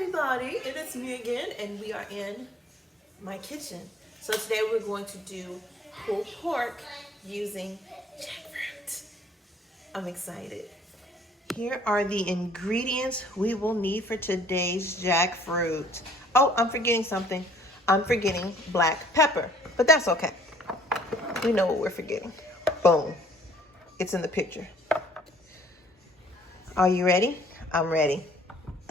everybody, it is me again, and we are in my kitchen. So today we're going to do pulled pork using jackfruit. I'm excited. Here are the ingredients we will need for today's jackfruit. Oh, I'm forgetting something. I'm forgetting black pepper, but that's okay. We know what we're forgetting. Boom. It's in the picture. Are you ready? I'm ready.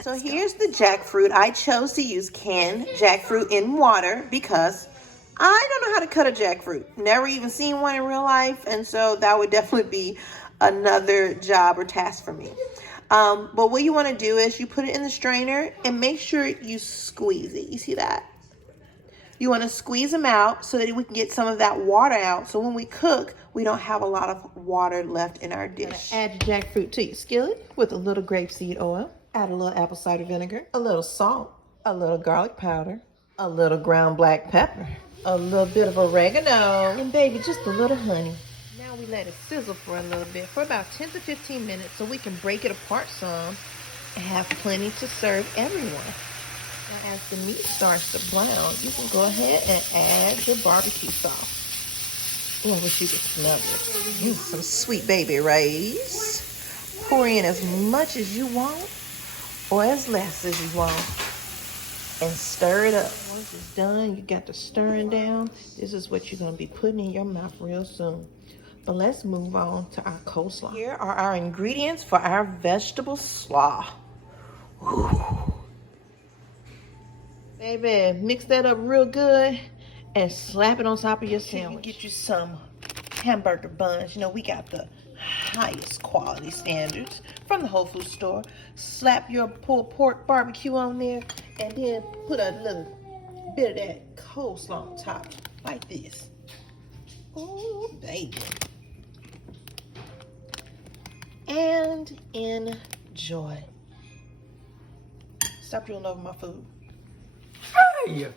So here's the jackfruit. I chose to use canned jackfruit in water because I don't know how to cut a jackfruit. Never even seen one in real life, and so that would definitely be another job or task for me. But what you want to do is you put it in the strainer and make sure you squeeze it. You see that? You want to squeeze them out so that we can get some of that water out. So when we cook, we don't have a lot of water left in our dish. Add your jackfruit to your skillet with a little grapeseed oil. Add a little apple cider vinegar, a little salt, a little garlic powder, a little ground black pepper, a little bit of oregano, and baby, just a little honey. Now we let it sizzle for a little bit, for about 10 to 15 minutes, so we can break it apart some and have plenty to serve everyone. Now as the meat starts to brown, you can go ahead and add your barbecue sauce. Oh, I wish you could smell it. Some sweet baby rays. Pour in as much as you want or as less as you want, and stir it up. Once it's done, you got the stirring down. This is what you're going to be putting in your mouth real soon. But let's move on to our coleslaw. Here are our ingredients for our vegetable slaw. Ooh. Baby, mix that up real good and slap it on top of your sandwich. You get you some hamburger buns. You know, we got the highest quality standards from the Whole Foods store. Slap your pulled pork barbecue on there and then put a little bit of that coleslaw on top like this. Oh, baby. And enjoy. Stop drooling over my food. Hey!